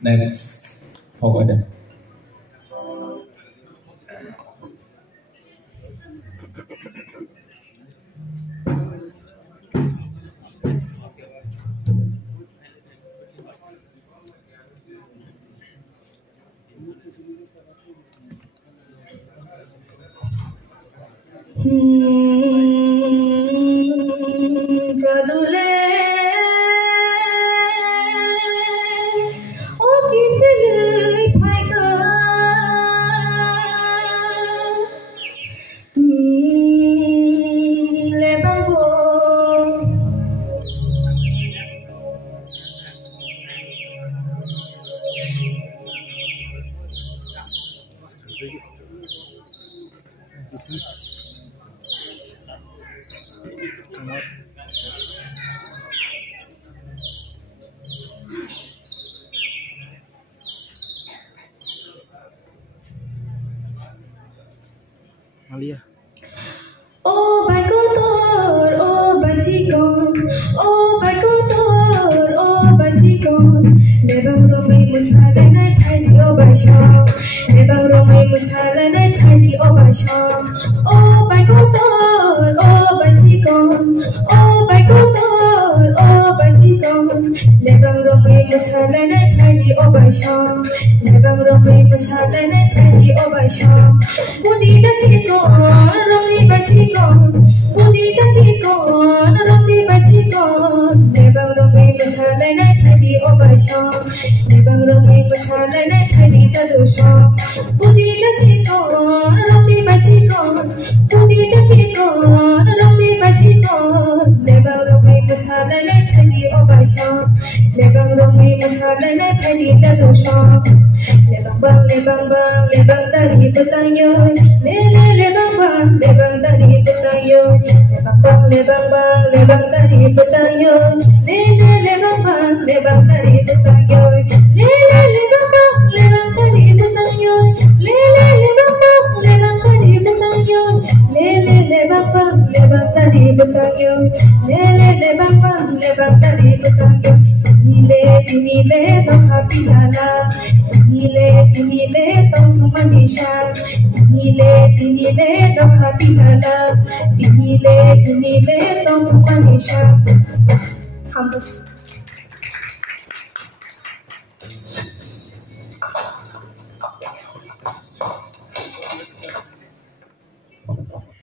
Next, forward. Jadule o ki fili phaika lebango Malia. Oh bai kotor, oh bai cikon, oh bai kotor, oh bai cikon. Lebang romai musala nai phali oh bai sham. Lebang romai musala nai phali oh bai sham. Oh bai kotor, oh bai cikon, oh bai kotor, oh bai cikon. Lebang romai musala nai phali oh bai sham. Lebang romai musala nai phali oh bai sham. Budita cikon, romai bai cikon. Budita cikon, romai bai cikon. Lebang romai musala nai phali oh bai sham. Lebang romai musala nai phali jadu sham. Budita cikon, romai bai cikon. Budita cikon, romai bai cikon. Lebang romai musala nai phali oh bai sham. Lebang romai musala nai phali jadu sham. Lebang dari petayun. Lebang dari petayun. Lebang dari petayun. Lebang dari petayun. Lebang dari petayun. Lebang dari petayun. Lebang dari petayun. Lebang dari petayun. Nile baka pilala. Nile tong manisha. Nile baka pilala. Nile tong manisha. Humble.